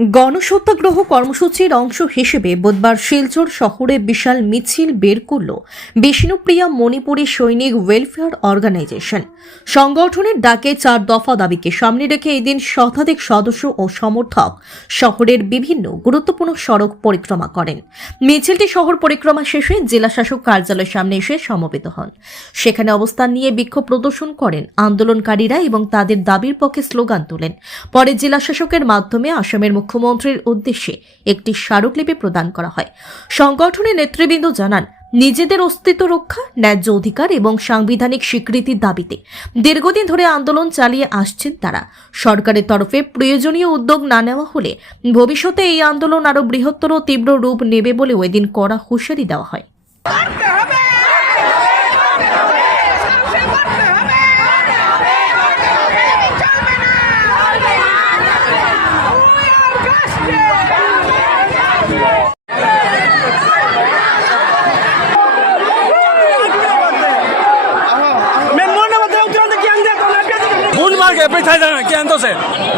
গণসত্যাগ্রহ কর্মসূচির অংশ হিসেবে বুধবার শিলচর শহরে বিশাল মিছিল বের করল বিষ্ণুপ্রিয়া মণিপুরী সৈনিক ওয়েলফেয়ার অর্গানাইজেশন। সংগঠনের ডাকে 4 দফা দাবিকে সামনে রেখে এদিন শতাধিক সদস্য ও সমর্থক শহরের বিভিন্ন গুরুত্বপূর্ণ সড়ক পরিক্রমা করেন। মিছিলটি শহর পরিক্রমা শেষে জেলা শাসক কার্যালয়ের সামনে এসে সমবেত হন। সেখানে অবস্থান নিয়ে বিক্ষোভ প্রদর্শন করেন আন্দোলনকারীরা এবং তাদের দাবির পক্ষে স্লোগান তোলেন। পরে জেলা শাসকের মাধ্যমে আসামের মুখ্যমন্ত্রীর উদ্দেশ্যে একটি স্মারকলিপি প্রদান করা হয়। সংগঠনের নেতৃবৃন্দ জানান, নিজেদের অস্তিত্ব রক্ষা, ন্যায্য অধিকার এবং সাংবিধানিক স্বীকৃতির দাবিতে দীর্ঘদিন ধরে আন্দোলন চালিয়ে আসছেন তারা। সরকারের তরফে প্রয়োজনীয় উদ্যোগ না নেওয়া হলে ভবিষ্যতে এই আন্দোলন আরও বৃহত্তর ও তীব্র রূপ নেবে বলেও এদিন কড়া হুঁশিয়ারি দেওয়া হয়।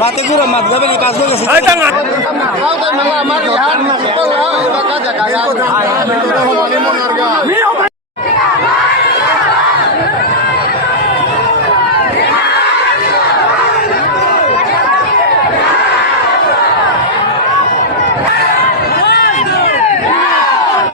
Mati gura mat gabe ni pas gabe. Ay tanga.